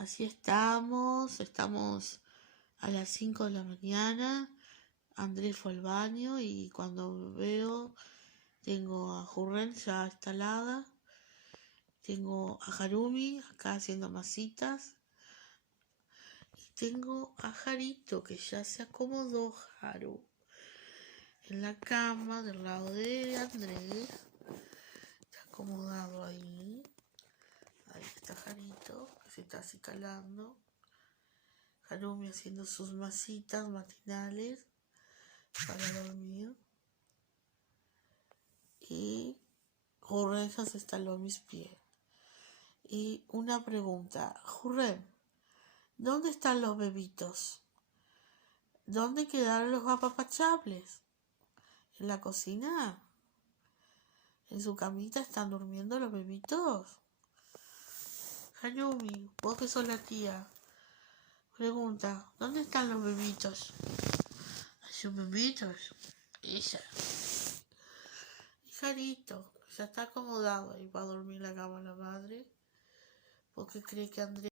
Así estamos a las 5 de la mañana. Andrés fue al baño y cuando veo tengo a Jurren ya instalada, tengo a Harumi acá haciendo masitas y tengo a Jarito que ya se acomodó, Haru, en la cama del lado de Andrés. Está acomodado ahí. Ahí está Jarito, que se está acicalando. Harumi haciendo sus masitas matinales para dormir. Y Jurren se instaló a mis pies. Y una pregunta, Jurren, ¿dónde están los bebitos? ¿Dónde quedaron los apapachables? ¿En la cocina? ¿En su camita están durmiendo los bebitos? Harumi, vos que sos la tía, pregunta, ¿dónde están los bebitos? ¿Hay sus bebitos? Ella. Y Jarito, ya está acomodado y va a dormir en la cama la madre, porque cree que Andrés